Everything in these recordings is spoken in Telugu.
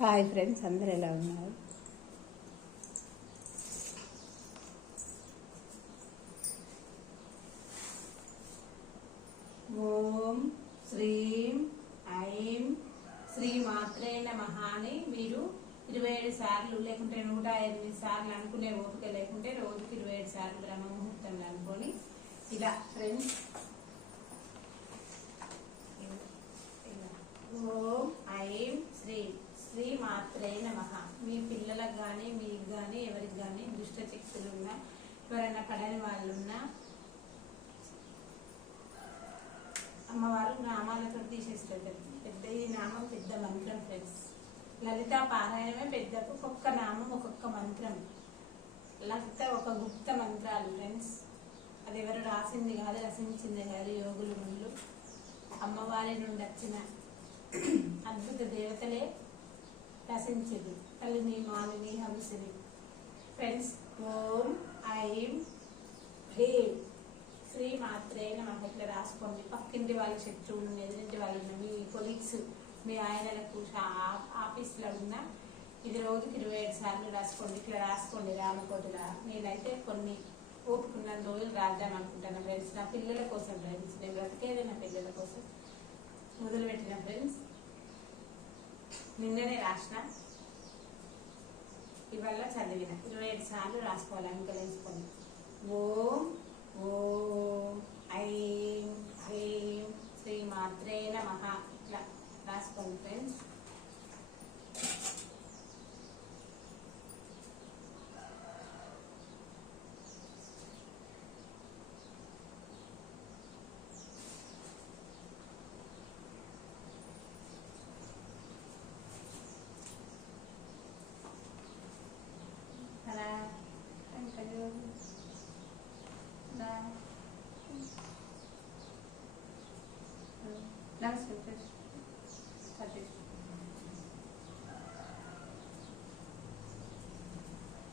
హాయ్ ఫ్రెండ్స్, అందరు ఎలా ఉన్నారు? ఓం శ్రీం ఐం శ్రీ మాత్రే నమః అని మీరు 27 సార్లు లేకుంటే 108 సార్లు అనుకునే ఓపిక లేకుంటే రోజుకి 27 సార్లు బ్రహ్మ ముహూర్తంలో అనుకొని ఇలా ఫ్రెండ్స్ ఓం ఐం శ్రీ మాత్రే నమః. మీ పిల్లలకు కానీ మీకు కానీ ఎవరికి కానీ దుష్ట శక్తులు ఉన్నా, ఎవరైనా పడని వాళ్ళు ఉన్నా అమ్మవారు నామాలతో తీసేస్తుంది. పెద్ద ఈ నామం పెద్ద మంత్రం ఫ్రెండ్స్. లలిత పారాయణమే పెద్ద, ఒక్కొక్క నామం ఒక్కొక్క మంత్రం. లలిత ఒక గుప్త మంత్రాలు ఫ్రెండ్స్. అది ఎవరు రాసింది కాదు, రచించింది కాదు, యోగులు ముందు అమ్మవారి నుండి వచ్చిన అద్భుత దేవతలే రచించింది. తల్లిని మాలిని హంసిని ఫ్రెండ్స్. ఓం ఐం హ్రీం శ్రీ మాత్రే నమః ఇట్లా రాసుకోండి. పక్కింటి వాళ్ళ శత్రువులు, ఎదురింటి వాళ్ళు, మీ కొలీగ్స్, మీ ఆయనలకు, ఆఫీస్లో ఉన్న ఇది రోజుకి 27 సార్లు రాసుకోండి. ఇట్లా రాసుకోండి రామకోటిలా. నేనైతే కొన్ని ఓపుకున్న రోజులు రాద్దాం అనుకుంటాను ఫ్రెండ్స్. నా పిల్లల కోసం ఫ్రెండ్స్, నేను బ్రతికేది నా పిల్లల కోసం మొదలుపెట్టిన ఫ్రెండ్స్. నిన్ననే రాసిన, ఇవాళ చదివిన. 27 సార్లు రాసుకోవాలి, అనుకరించుకోండి. ఓం ఓం ఐం హ్రీం శ్రీ మాత్రే నమః ఇట్లా రాసుకోండి ఫ్రెండ్స్.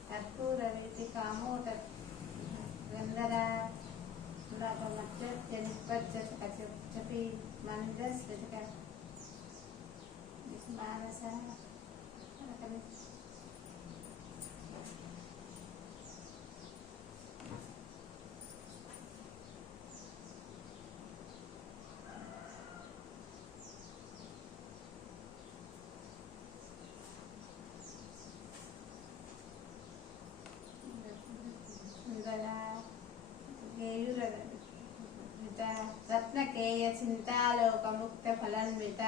కర్పూరవేతి కామోద గంధర నిష్పజ్జపి మందస్ఫటిక మానస రత్నకేయ చింతాలోకముక్త ఫలన్విత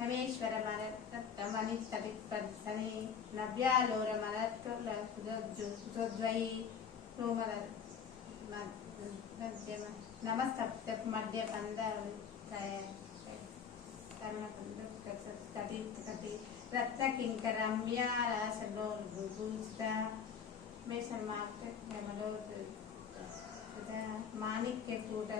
రమేశ్వర మరమణితటిపర్సని నవ్యాలోర మరద్వయి నమస్తప్త మధ్య పంద రత్నకింకరమ్యారాసలోభూషిత మేషమాక్తమలో మాణిక్య కూట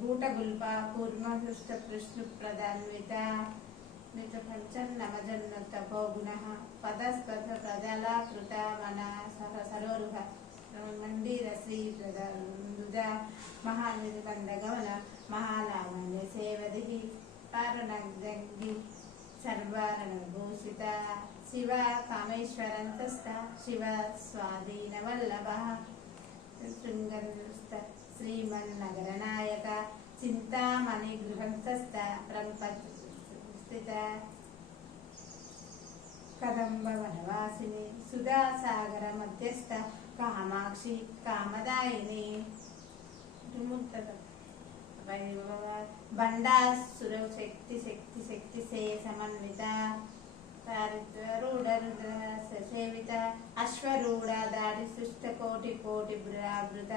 గూటగుల్ప కూర్మ హృష్ట కృష్ణ ప్రధాన్విత మిత పంచన్నమజన్న తపోగుణ పదస్పర్శ ప్రజలాకృత మన సరోరుహ మందిర శ్రీ ప్రదుద మహానిబంధగమన మహాలావణ్య సేవది పారణి సర్వారణభూషిత శివ కామేశ్వరంతస్థ శివ స్వాధీన వల్లభ శృంగస్థ శ్రీమన్నగరనాయక చింతామణి గృహంతస్థ స్థిత కదంబ వనవాసిని సుధాసాగర మధ్యస్థ కామాక్షి కామదాయిని బండాసుర శక్తి శక్తి శక్తి సే సమన్విత సేవిత అశ్వరూఢ దాడి సృష్ట కోటి కోటి భృత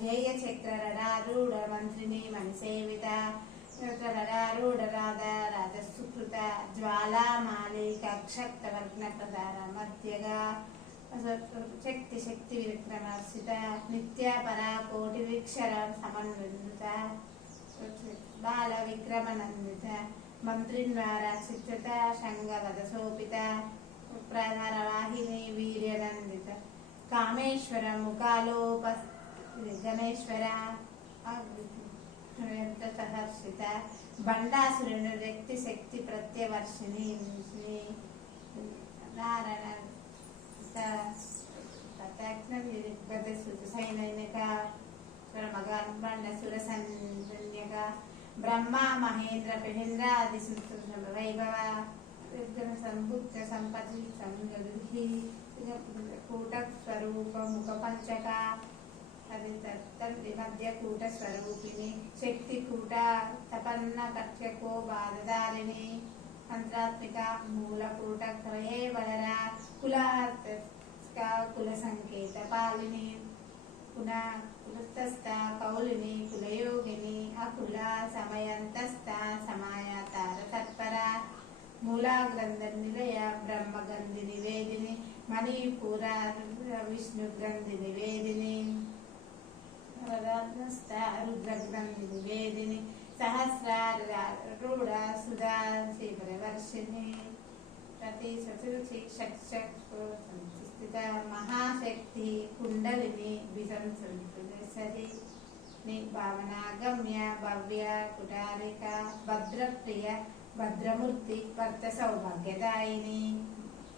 గేయ చక్ర రడారూఢ మంత్రిని మణిసేవిత రడారూఢ రాధా రాజసుకృత జ్వాలామాలి కక్షక్త వర్ణ ప్రధాన మధ్యగా శక్తి శక్తి విక్రమర్షిత నిత్య పరా కోటి వీక్షర సమన్విత బాల విక్రమనందిత మంత్రిన్వారా చిత్రత శంగవద శోభిత ప్రధాన వాహిని వీర్యనందిత కామేశ్వర ముఖాలోప గణేశ్వర సహర్షిత బండాసురుని వ్యక్తి శక్తి ప్రత్యవర్షిణి నారాయణ సైనిక మగాన్ బండసుర సంజన్యక బ్రహ్మ మహేంద్ర మహేంద్రాది వైభవ సంబుద్ధ సంపతి సంగృహి కూట స్వరూప ముఖ పంచక అది తండ్రి మధ్య కూట స్వరూపిణి శక్తి కూట తపన్న కక్షకో బాధదారిణి అంతరాత్మిక మూల కూట త్రయే వలర కుల సంకేత పాలిని కులస్థ కౌలిని కులయోగిని అకుల సమయంతస్థ సమాయతార తత్పర మూలా గ్రంథ నిలయ బ్రహ్మగంధి నివేదిని మణిపూర విష్ణు గ్రంథి నివేదిని రుద్రగ్రంథి నివేదిని సహస్రారూఢ సుధా శివవర్షిణి ప్రతి శుచి స్థిత మహాశక్తి కుండలిని విసంసరి భావనాగమ్య భవ్య కుటారిక భద్రప్రియ భద్రమూర్తి భక్త సౌభాగ్యదాయిని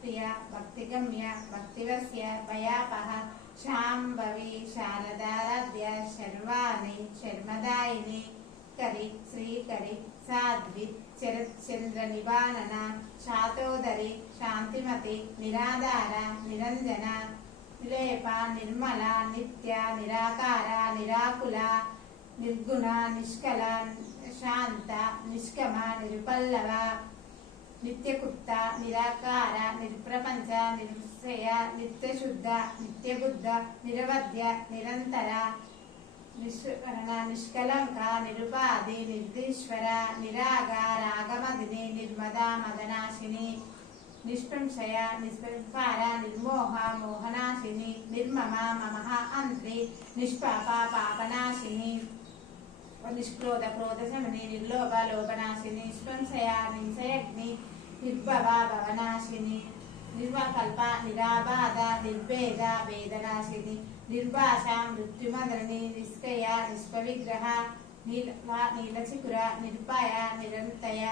ప్రియ భక్తిగమ్య భక్తివస్య భయాపహ శాంభవి శారదారాధ్య శర్వాణి శర్మదాయిని కరి శ్రీకరి సాధ్వి చంద్ర నివారణ శాతోదరి శాంతిమతి నిరాధార నిరంజన నిలేప నిర్మల నిత్య నిరాకార నిరాకుల నిర్గుణ నిష్కల శాంత నిష్కమ నిరుపల్లవ నిత్యకుప్త నిరాకార నిర్ప్రపంచ నిరుశ్రయ నిత్యశుద్ధ నిత్యబుద్ధ నిరవధ్య నిరంతర నిష్కలంక నిరుపాధి నిర్దీశ్వర నిరాగ రాగమదిని నిర్మదా మదనాశిని నిష్పంశయ నిస్పంసార నిర్మోహ మోహనాశిని నిర్మమ మమః అంత్రి నిష్పాప పాపనాశిని నిష్క్రోధ క్రోధ శమని నిర్లోభ లోభనాశిని నిష్పంశయ నింశయగ్ని నిర్భవ భవనాశిని నిర్వకల్ప నిరాబాధ నిర్భేద వేదనాశిని నిర్భాష మృత్యుమదరణి నిష్కయ నిష్పవిగ్రహ నీలచికుర నిర్భయ నిరంతయ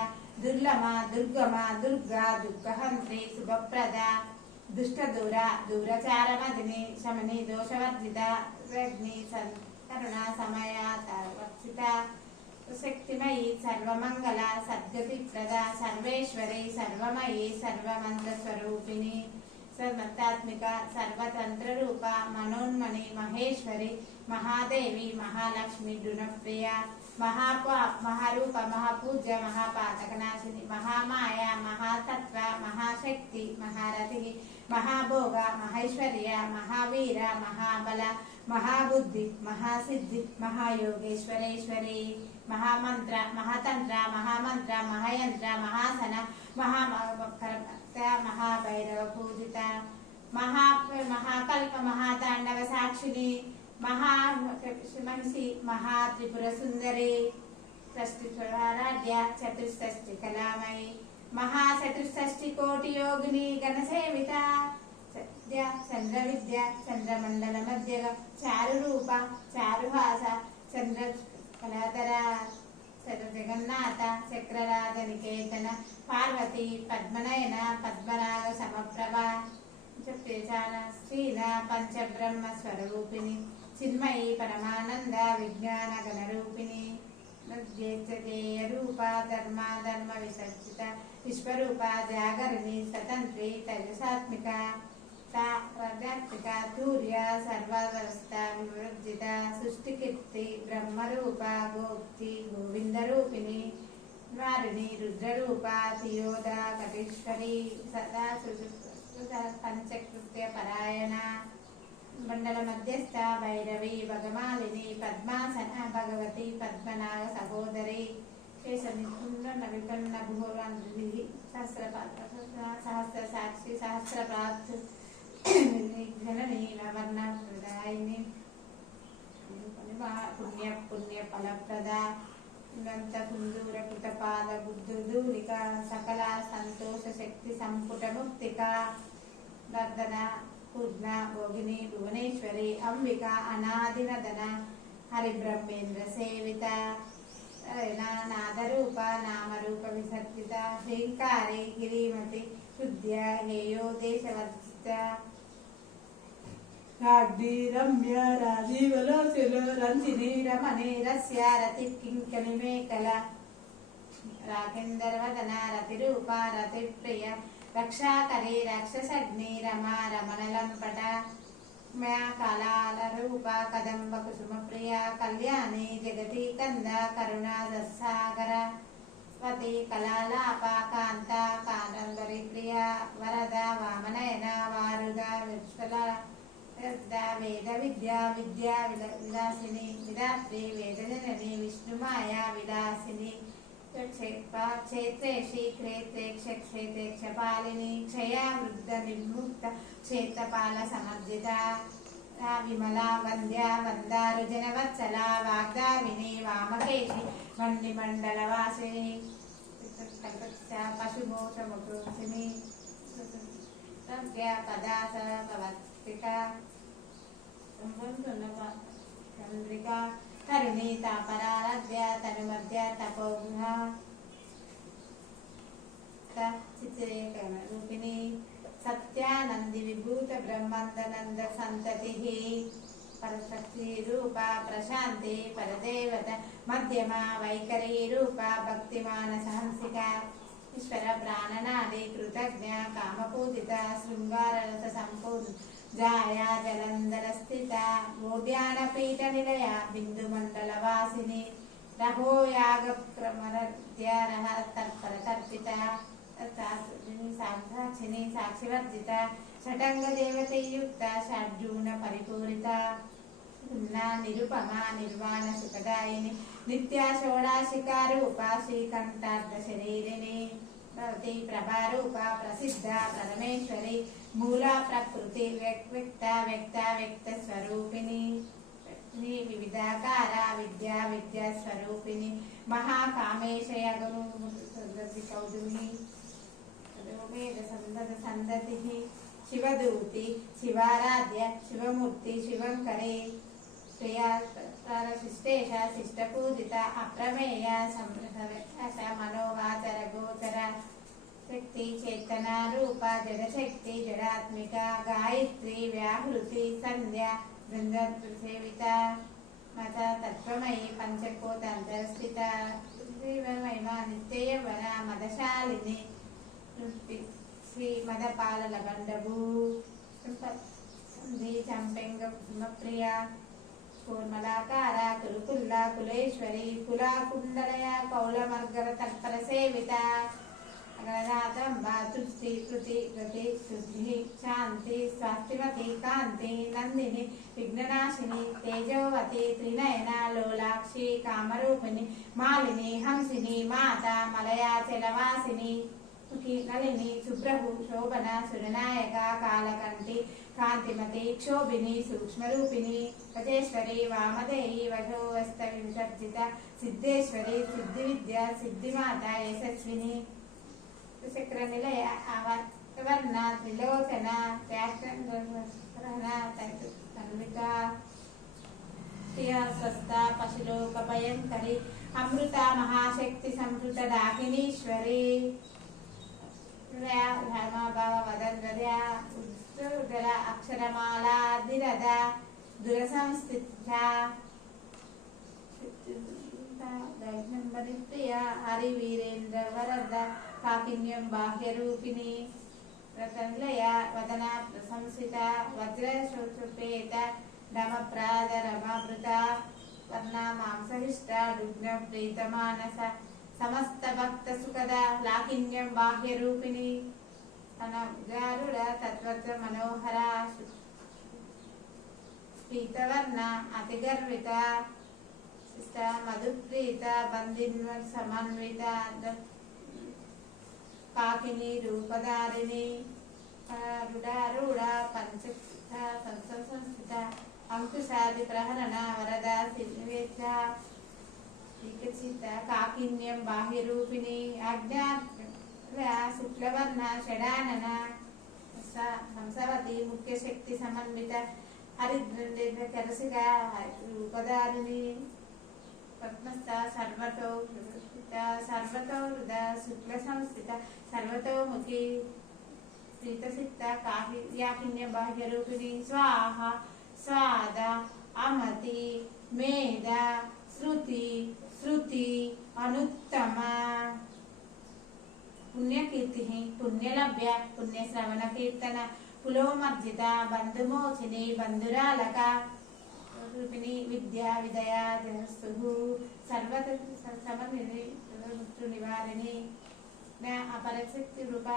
దుర్లమ దుర్గమ దుర్గా దుఃఖహంత్రి శుభప్రద దుష్టదూర దూరచారమదిని శమని దోషవర్జిత రగ్ని కరుణ సమయ వర్షిత శక్తిమయి సర్వమంగళ సద్గతిప్రద సర్వేశ్వరి సర్వమయి సర్వమంత్రస్వరూపిణి సర్వతాత్మిక సర్వతంత్ర రూప మనోన్మణి మహేశ్వరి మహాదేవి మహాలక్ష్మి గుణప్రియ మహారూప మహాపూజ్య మహాపాతకనాశిని మహామాయ మహాతత్వ మహాశక్తి మహారథి మహాభోగ మహైశ్వర్య మహావీర మహాబల మహాబుద్ధి మహాసిద్ధి మహాయోగేశ్వరేశ్వరి మహామంత్ర మహాతంత్ర మహామంత్ర మహాయంత్ర మహాసన మహాభైరవ పూజిత మహాకల్ప మహాతాండవ సాక్షిని మహిషి మహాత్రిపుర సుందరి షష్ఠిరాధ్య చతుష్షష్టి కళామయి మహాచతుష్షష్టి కోటి యోగిని గణసేవిత చంద్ర విద్య చంద్రమండల మధ్య చారు రూప చారుహాస చంద్ర కళాధర జగన్నాథ చక్రరాజ నికేతన పార్వతి పద్మనయన పద్మనాగ సమప్రభ శ్రీల పంచబ్రహ్మ స్వరూపిణి చిన్మయి పరమానంద విజ్ఞాన గణరూపిణి రూప ధర్మ ధర్మ విసర్జిత విశ్వరూప జాగరణి స్వతంత్రి తేజసాత్మిక తూర్య సర్వవస్థ వివర్జిత సృష్టికీర్తి బ్రహ్మరూప గోప్తి గోవిందరూపిణి వారిని రుద్రరూప తియోద కటీశ్వరి సదా పంచకృత్య పరాయణ మండల మధ్యస్థ భైరవి భగమాలిని పద్మాసన భగవతి పద్మనాగ సహోదరి విపన్న భూరాంధ్రి సహస్ర సాక్షి సహస్రపాత్ జనని లవర్ణ ప్రదాయిని పుణ్య ఫలప్రద గంత కుందూర కృతపాద బుద్ధుదూరిక సకల సంతోష శక్తి సంపుట ముక్తిక గర్దన पूर्णा भोगिनी भुवनेश्वरी अंबिका अनादिनदन हरिब्रह्मेन्द्र सेविता नादरूप नामरूप विसर्जिता ह्रींकारे गिरिमति हृद्या हेयो देशवर्जिता राज्ञी रम्य राजीवलोचन रंजिनी रमणे रस्या रतिकिंकणिमेकला राकेन्दरवदना रतिरूपा रतिप्रिया रक्षाकरी राक्षसग्नि रमा रमणलंपट मया कालालरूपा कदम्ब कुसुमप्रिया कल्याणी जगती कंदा करुणा रसागर वती कलालापा कांता कादंबरी प्रिया वरदा वामनयना वारुदा विश्वला वेद विद्या विद्या विलासिनी विधात्री वेदजननी विष्णुमाया विलासिनी क्षेत्रे क्षेत्रे क्षेत्रे क्षपालिनी क्षया वृद्ध निर्मुक्त क्षेत्रपाल समर्जिता विमला वंद्या वंदारुजन वत्सला वाग्दाविनी वामकेशी मण्डिमण्डलवासिनी पशुमोषमुखिनी पदा सवत्तिका चंद्रिका तरुणी तापराध्या तनुमध्या तपोगुहा चित्रेकरूपिणी सत्यानंदी विभूत ब्रह्मानंद संततिः परशक्ति रूपा प्रशांति परदेवता मध्यमा वैखरी रूपा भक्तिमानसहंसिका ईश्वर प्राणनादि कृतज्ञा कामपूजिता शृंगाररस संपूर्ण जाया जलंधर स्थिता गोध्यानपीठ निलया बिंदुमंडलवासिनी रहो याग क्रमरद्यारः तत्पर तर्पिता साक्षिणी साक्षिवर्जिता षटंग देवते युक्ता षड्जून परिपूरिता निरुपमा निर्वाण सुखदायिनी नित्या षोडाशिका रूपा श्रीकंठार्ध शरीरिणी भवती प्रभारूपा प्रसिद्धा परमेश्वरी मूला प्रकृति व्यक्ता व्यक्ता व्यक्त स्वरूपिणी विविधाकारा विद्या विद्या स्वरूपिणी महाकामेशय गुरु कौदुमी वेद संदतिः शिवदूति शिवाराध्य शिवमूर्ति शिवंकरे प्रिया शिष्टेशा शिष्टपूजिता अप्रमेया मनोवाचर गोचर शक्ति चेतना रूपा जडशक्ति जडात्मिका गायत्री व्याहृति संध्या बृंदसेविता माता तत्वमयी पंचकोतांतरस्थिता महिमा नित्ययवना मदशालिनी श्री मदपाल लबंडभू चंपेंग प्रिया कूर्मलाकारा कुलकुल्ला कुलेश्वरी कुला कुंडलया कौलमर्गर तत्पर सेविता अगणनाथंबा तुष्टि कृति गति शुद्धि शांति स्वास्तिमती कांति नंदिनी विघ्ननाशिनी तेजोवती त्रिनयना लोलाक्षी कामरूपिणी मालिनी हंसिनी माता मलयाचलवासिनी नलिनी सुप्रभु शोभना सुरनायका कालकंठी कांतिमती क्षोभिनी सूक्ष्मरूपिणी गजेश्वरी वामदेही वशोवस्त विसर्जिता सिद्धेश्वरी सिद्धिविद्या सिद्धिमाता यशस्विनी चक्र निलय आवर्णा त्रिलोचना तन्विका स्वस्था पशुलोक भयंकरी अमृता महाशक्ति संभृत डाकिनीश्वरी धर्मभाव वदन्वद्या उज्ज्वला अक्षरमाला दिरदा दुरसंस्थिता प्रिया हरिवीरेन्द्र वरदा काकिन्यं बाह्यरूपिणी रतनलया वदना प्रशंसिता वज्रशोषुपेता दमप्राद रमावृता वर्णा मांसहिष्टा दुग्न प्रीतमानस समस्त भक्त सुखदा लाकिन्यं बाह्यरूपिणी अनगारुड तत्वत्र मनोहरा पीतवर्णा अतिगर्विता मधुप्रीता बंदिन्व समन्विता काकिनी रूपधारिणी रूढ़ा पंचस्था संस्थिता अंकुशादि प्रहरणा वरदा सिद्धिवेक्षा काकिन्यं बाह्यरूपिणी आज्ञा शुक्लवर्णा षडानना హంసవతి ముఖ్య శక్తి సమన్విత హరిద్ర కరసిక రూపదారిణి పద్మస్థ సర్వతో సర్వతో హృద శుక్ల సంస్థిత సర్వతోముఖి ప్రీతసిక్త కావ్యాకిన్య బాహ్య రూపిణి స్వాహ స్వాద అమతి మేధ శృతి శృతి అనుత్తమ పుణ్యకీర్తి పుణ్యలభ్య పుణ్యశ్రవణ కీర్తన పులోమర్జిత బంధుమోచిని బంధురాలక రూపిణి విద్యా విదయ జనస్తు సర్వత సమృతు నివారిణి అపరశక్తి రూప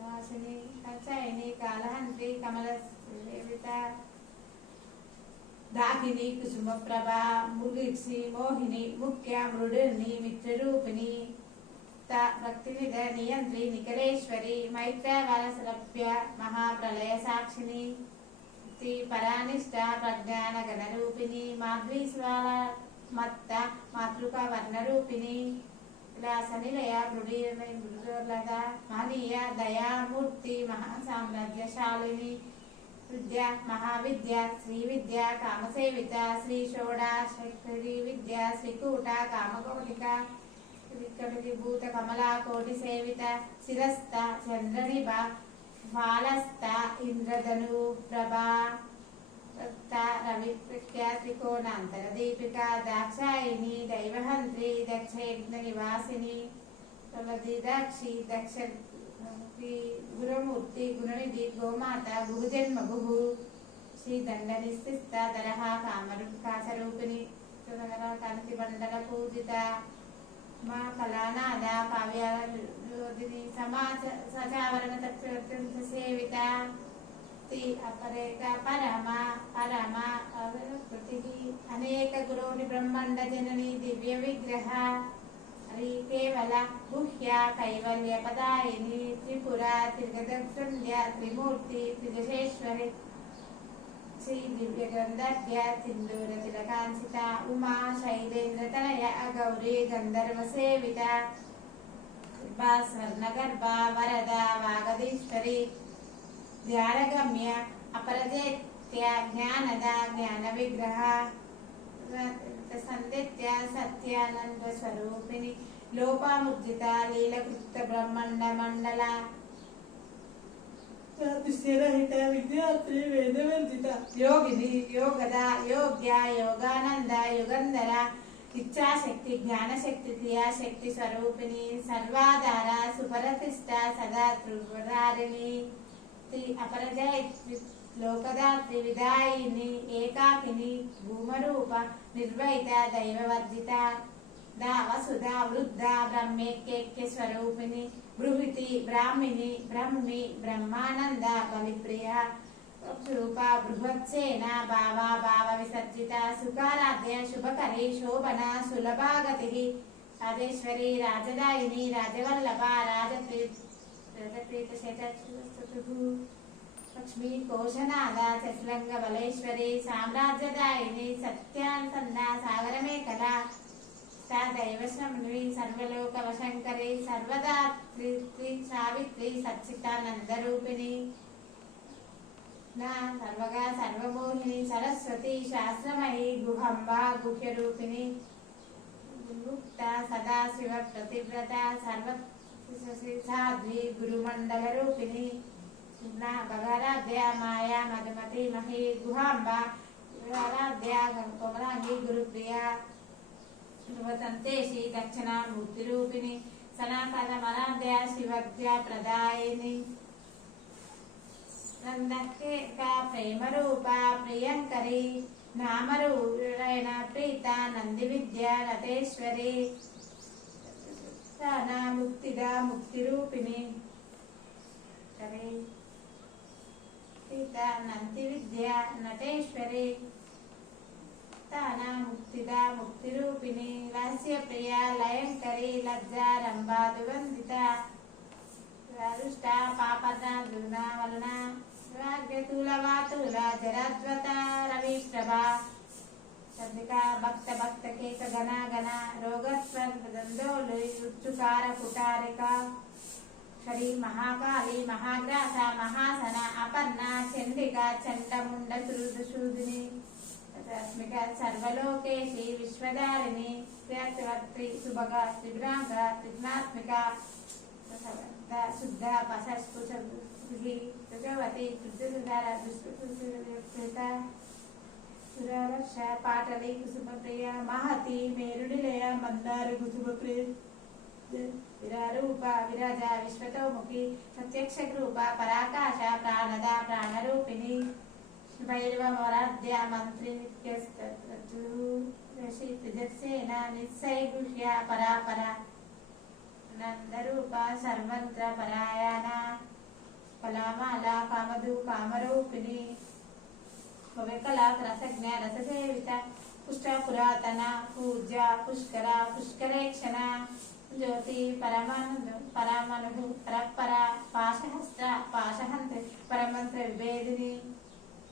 వాసిని కచాయిని కాలహంత్రి కమల సేవిత దాకిని కుసుమ ప్రభ ముగిడ్సి మోహిని ముఖ్య మృడుని మిత్రరూపిణి భక్తివిధ నియంత్రి నికరేశ్వరి మైత్ర వరసరభ్య మహాప్రళయ సాక్షిని పరానిష్ట ప్రజ్ఞాన గణరూపిణి మాధ్వీస్వాల మత్త మాతృక వర్ణరూపిణి విలాసనిలయ మృదుర్లత మహనీయ దయామూర్తి మహాసామ్రాజ్యశాలిని విద్య మహావిద్య శ్రీ విద్య కామసేవిత శ్రీ షోడాశక్తి విద్య శ్రీకూట కామకోటిక విభూత కమలా కోటి సేవిత శిరస్థ చంద్రనిభ బాలస్థ ఇంద్రధను ప్రభా రవి త్రికోణాంతర దీపిక దాక్షాయిని దైవహంత్రి దక్షయజ్ఞ నివాసిని దక్షి దక్ష గురుమూర్తి గుణనిధి గోమాత గుహుజన్మ గుహు శ్రీ దండ నిస్థిత దరహ కామరూపిణి కాంతి మండల పూజిత మా కళానాద కావ్యోదిని సచావరణ తత్వ సేవిత అపరేక పరమ పరమ కృతి అనేక గురోని బ్రహ్మాండ జనని దివ్య విగ్రహ హరి కేవల గుహ్య కైవల్య పదాయిని త్రిపుర త్రిగదృంద్య త్రిమూర్తి త్రిజశేశ్వరి శ్రీ దివ్య గంధర్య సింధూర తిలకాంచిత ఉమా శైలేంద్ర తనయ గౌరీ గంధర్వ సేవిత స్వర్ణ గర్భ వరద వాగదీశ్వరి ధ్యానగమ్య అపరజేత్య జ్ఞానద జ్ఞాన విగ్రహ సందిత్య సత్యానంద స్వరూపిణి లోపాముద్రిత లీలకృత బ్రహ్మాండ మండల రహిత విద్యార్థి వేదవర్జిత యోగిని యోగద యోగ్య యోగానంద యుగంధర ఇచ్ఛాశక్తి జ్ఞానశక్తి క్రియాశక్తి స్వరూపిణి సర్వాధార సుపరతిష్ట సదా త్రిపురారిణి అపరజయ లోకదాత్రి విదాయిని ఏకాకిని భూమరూప నిర్వహిత దైవవర్జిత వసుధ వృద్ధ బ్రహ్మేక్య స్వరూపిణి బృహతి బ్రాహ్మిణి బ్రహ్మి బ్రహ్మానంద బలిప్రియ రూప బృహత్సేన భావ విసర్జిత సుఖారాధ్య శుభకరి శోభన సులభాగతి రాజేశ్వరి రాజదాయిని రాజవల్లభ రాజప్రీత లక్ష్మీ కోశనాద చతురంగ బలేశ్వరి సామ్రాజ్యదాయిని సత్యాసంద సాగరమేఖల దైవశ్రమణి సర్వలోక వశంకరి సర్వదాత్రి సావిత్రి సచ్చితానందరూపిణి నా సర్వగా సర్వమోహిని సరస్వతి శాస్త్రమయి గుహంబ గుహ్యరూపిణి ముక్త సదాశివ ప్రతివ్రత సర్వ సాధ్వి గురుమండల రూపిణి భగరాధ్య మాయా మధుమతి మహి గుహాంబ ఆరాధ్య కొమరాంగి గురుప్రియ ధ్రువతంతేషి దక్షిణ మూర్తి రూపిణి సనాతన మరాధ్య శివద్య ప్రదాయిని నందకేక ప్రేమ రూప ప్రియంకరి నామరూపేణ ప్రీత నంది విద్య రతేశ్వరి ముక్తిగా ముక్తి రూపిణి నంది విద్య నటేశ్వరి ముక్తిగా ముక్తి రూపిణి లాస్య ప్రియ లయంకరి లజ్జా రంభాదువందిత పాపన వలన తులవాతుల జరద్వత రవి ప్రభా చంద్రికా భక్త భక్త కేక గణ గణ రోగస్వందోలు ఉచ్చుకార కుటారిక महाक्षरी महाकाली महाग्रास महासन अपर्णा चंडिका चंडमुंड सुरुदशूदिनी रश्मिका सर्वलोकेशी विश्वधारिणी प्रियवर्त्री सुभगा त्रिभ्रांगा त्रिगुणात्मिका शुद्धा पशस्पुषी प्रजवती पृथ्वीधारा दुष्कृता सुरवर्ष पाटली कुसुमप्रिया महती मेरुनिलय मंदार कुसुमप्रिय विरारूपा विराजा विश्वतोमुखी प्रत्यक्षरूपा पराकाश प्राणदा प्राणरूपिणी भैरवराध्या मंत्री नित्यस्तुसेना निस्सैगुह्या परापरा नंदरूपा सर्वंत्र परायणा कलामाला कामधु कामरूपिणी भव्यकला रसज्ञ रससेविता पुष्ट पुरातना पूज्या पुष्करा पुष्करेक्षणा ज्योति परमाणु परपरा पाशहस्त्र पाशहंत्र परमंत्र विभेदिनी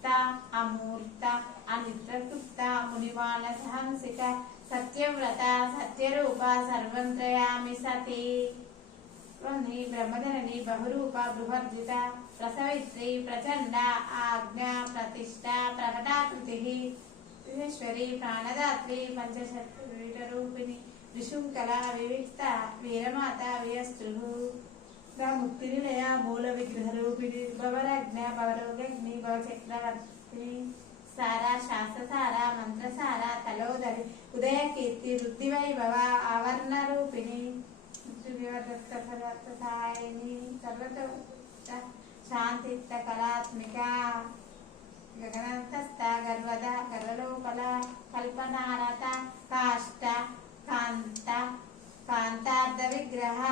ता अमूर्ता अनित्रकृप्ता मुनिमानसहंसिका सत्यव्रता सत्यरूपा सर्वंत्रयामि सती ब्रह्मधरणी बहुरूपा बृहर्जिता प्रसवित्री प्रचंडा आज्ञा प्रतिष्ठा प्रकटाकृतिः विश्वेश्वरी प्राणदात्री पंचशरीरूपिणी विशुंकला विविक्ता वीरमाता वियस्तृः मुक्तिनिलया मूल विग्रहरूपिणी भवरज्ञ भवरोगग्नि भवचक्रवर्तिनी सारा शास्त्रसारा मंत्रसारा तलोदरी उदय कीर्ति रुद्धिवैभव आवर्णरूपिणी दत्तफलप्रसायिनी सर्वतो शांतित्त कलात्मिका गगनतस्था गर्वदा गर्वलोकला कल्पनारता काष्ठ कांता कांतार्ध विग्रह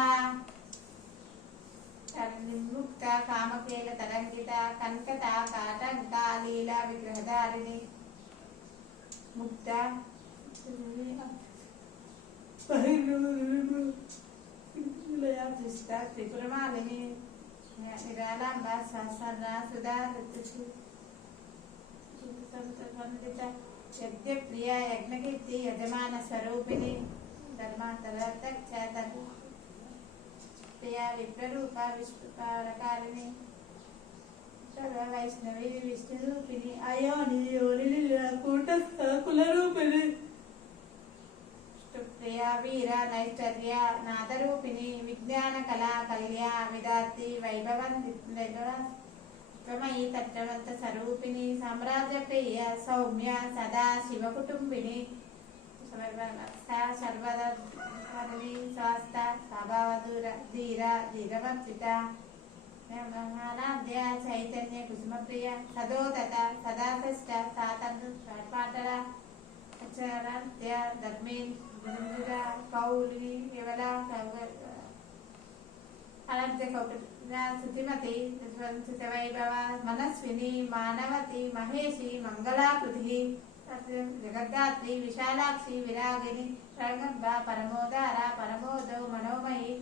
मुक्त कामकेल तरंगिता कनकता काटंका लीला विग्रहधारिणी मुक्ता त्रिपुरमालिनी निरालंबा सहस्रा सुधा यज्ञप्रिया यज्ञकीर्ति यजमान स्वरूपिणी धर्मांतरतक्ष प्रिया विप्ररूपा विष्णुकारकारिणी सर्व वैष्णवी विष्णुरूपिणी अयोनि योनि कूटस्थ कुलरूपिणी प्रिया वीरा नैष्ठर्य नादरूपिणी विज्ञान कला कल्या विदाति वैभवमयी तत्वंत स्वरूपिणी साम्राज्य प्रिय सौम्य सदा शिव कुटुंबिनी सर्वदा स्वास्था स्वभावधूर धीरा धीरवर्जिता महानाद्या चैतन्य कुसुमप्रिय सदोदता सदाशिष्ट सातंत्रा अक्षराद्य धर्मीन गुरुमुरा कौलिनी केवला अनर्थ कौटिल्य सुतिमती वैभव मनस्विनी मानवती महेशी मंगलाकृति जगद्धात्री विशालाक्षी विरागिनी रंगब्बा परमोदारा परमोदो मनोमयी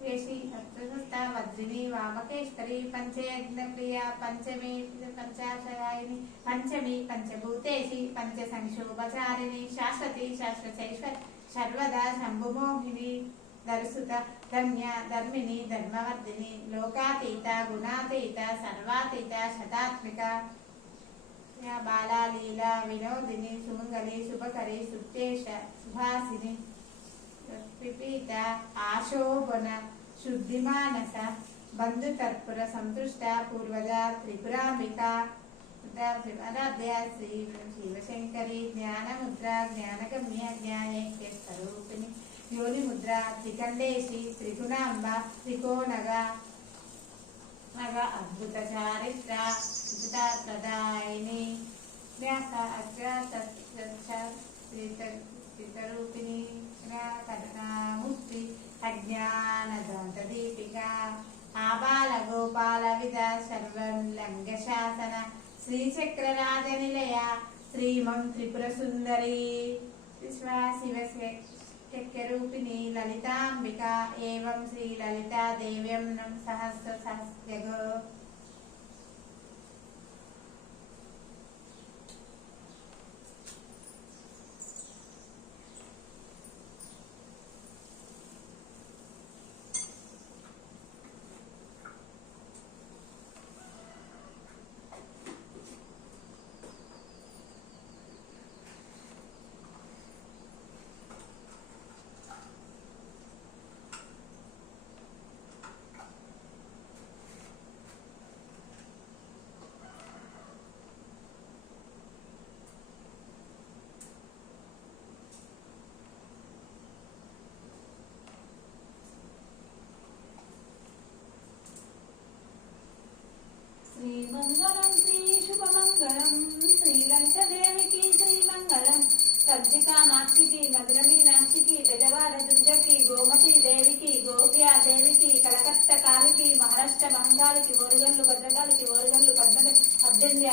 वेशी अर्थसुस्ता वज्रिनी वामकेश्वरी पंचयज्ञप्रिया पंचमी पंचाशयायिनी पंचमी पंचभूतेशी पंचसंक्षोभचारिणी शाश्वती शाश्वतैश्वर सर्वदा शंभुमोहिनी दर्शुता धन्य धर्मिणी धर्मवर्धिनी लोकातीता गुणातीता सर्वातीता शतात्मिका बाला लीला विनोदिनी सुमंगली शुभकरी सुप्तेश सुभासिनी पिपीता आशोभन शुद्धिमानस बंधुतर्पुर संतुष्ट पूर्वजा त्रिपुरांबिका आराध्या श्री शिवशंकरी ज्ञानमुद्रा ज्ञानगम्य ज्ञानैक्य स्वरूपिणी योनिमुद्रा त्रिकंडेशी त्रिगुणांबा त्रिकोणगा अद्भुत चारित्र प्रदायिनी व्यास अग्रतरूपिणी करुणामूर्ति अज्ञानदीपिका आबाल गोपाल विदा सर्वलंघशासन श्रीचक्रराजनिलया श्रीमं त्रिपुरसुंदरी शिवशक्यरूपिणी ललितांबिका एवं श्री ललिता देव्यं नम सहस्रसहस्रगो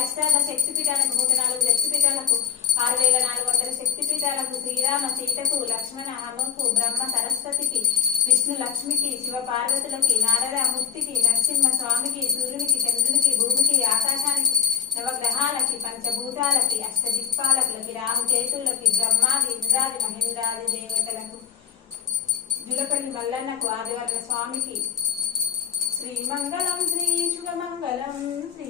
అష్టాదశ శక్తిపీఠాలకు 104 శక్తిపీఠాలకు 6400 శక్తిపీఠాలకు శ్రీరామ సీతకు లక్ష్మణ హనుకు బ్రహ్మ సరస్వతికి విష్ణు లక్ష్మికి శివ పార్వతులకి నారద మూర్తికి నరసింహ స్వామికి సూర్యునికి చంద్రునికి భూమికి ఆకాశానికి నవగ్రహాలకి పంచభూతాలకి అష్టదిక్పాలకులకి రామకేతులకి బ్రహ్మాది ఇంద్రాది మహేంద్రాది దేవతలకు జులపల్లి మల్లన్నకు ఆదివర్ల స్వామికి శ్రీమంగళం శ్రీ శుభమంగళం శ్రీ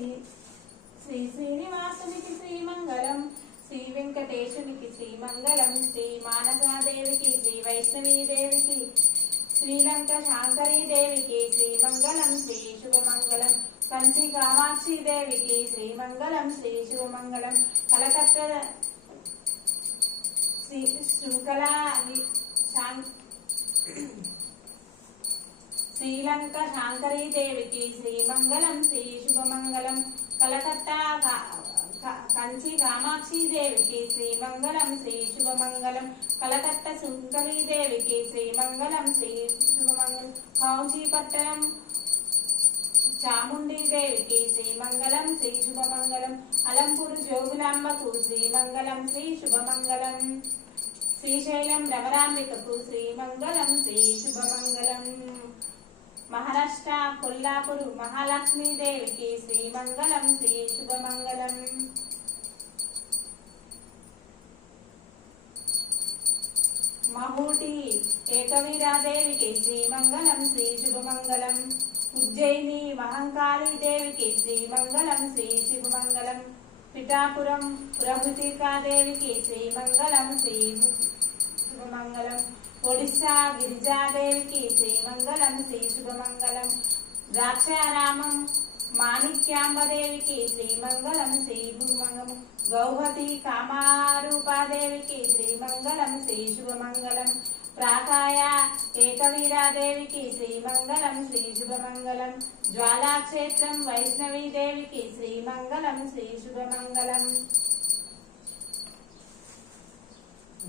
శ్రీ శ్రీనివాసునికి శ్రీమంగళం శ్రీ వెంకటేశునికి శ్రీమంగళం శ్రీ మానసాదేవికి శ్రీ వైష్ణవీదేవికి శ్రీలంక శాంకరీదేవికి శ్రీమంగళం శ్రీ శుభమంగళం కంచి కామాక్షి దేవికి శ్రీమంగళం శ్రీ శుభమంగళం కలకత్త శ్రీ శృంఖలా శ్రీలంక శాంకరీదేవికి శ్రీమంగళం శ్రీ శుభమంగళం కలకత్తా కంచి కామాక్షి దేవికి శ్రీమంగళం శ్రీ శుభమంగళం కలకత్తా శృంఖరీదేవికి శ్రీమంగళం శ్రీ శుభమంగళం కాంచీపట్టణం చాముండి దేవికి శ్రీమంగళం శ్రీ శుభమంగళం అలంపూరు జోగులాంబకు శ్రీమంగళం శ్రీ శుభమంగళం శ్రీశైలం రమరాంబికకు శ్రీమంగళం శ్రీ శుభమంగళం మహారాష్ట్ర కొల్లాపూరు మహాలక్ష్మీదేవికి శ్రీమంగళం శ్రీ శుభమంగళం మహూటి ఏకవీరాదేవికి శ్రీమంగళం శ్రీ శుభమంగళం ఉజ్జయిని మహంకాళీ దేవికి శ్రీమంగళం శ్రీ శుభమంగళం పిఠాపురం పురభుతికాదేవికి శ్రీమంగళం శ్రీ శుభమంగళం ఒడిశా గిరిజాదేవికి శ్రీమంగళం శ్రీ శుభమంగళం ద్రాక్షారామం మాణిక్యాంబదేవికి శ్రీమంగళం శ్రీ శుభమంగళం గౌహతి కామారూపాదేవికి శ్రీమంగళం శ్రీ శుభమంగళం ప్రాకాయ ఏకవీరాదేవికి శ్రీమంగళం శ్రీ శుభమంగళం జ్వాలాక్షేత్రం వైష్ణవీదేవికి శ్రీమంగళం శ్రీ శుభమంగళం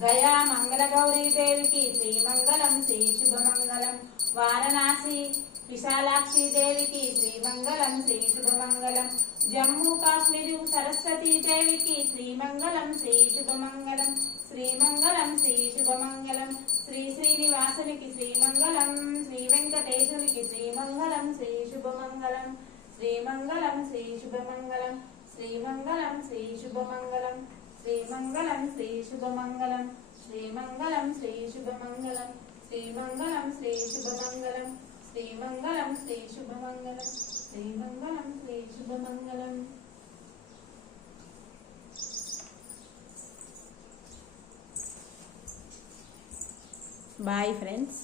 గయా మంగళగౌరీదేవికి శ్రీమంగళం శ్రీ శుభమంగళం వారణాసి విశాలాక్షి దేవికి శ్రీమంగళం శ్రీ శుభమంగళం జమ్మూ కాశ్మీరు సరస్వతీ దేవికి శ్రీమంగళం శ్రీ శుభమంగళం శ్రీమంగళం శ్రీ శుభమంగళం శ్రీ శ్రీనివాసునికి శ్రీమంగళం శ్రీ వెంకటేశునికి శ్రీమంగళం శ్రీ శుభమంగళం శ్రీమంగళం శ్రీ శుభమంగళం శ్రీమంగళం శ్రీ శుభమంగళం శ్రీమంగళం శ్రీ శుభమంగళం శ్రీమంగళం శ్రీ శుభమంగళం శ్రీమంగళం శ్రీ శుభమంగళం శ్రీమంగళం శ్రీ శుభమంగళం శ్రీమంగళం శ్రీ శుభమంగళం. Bye friends.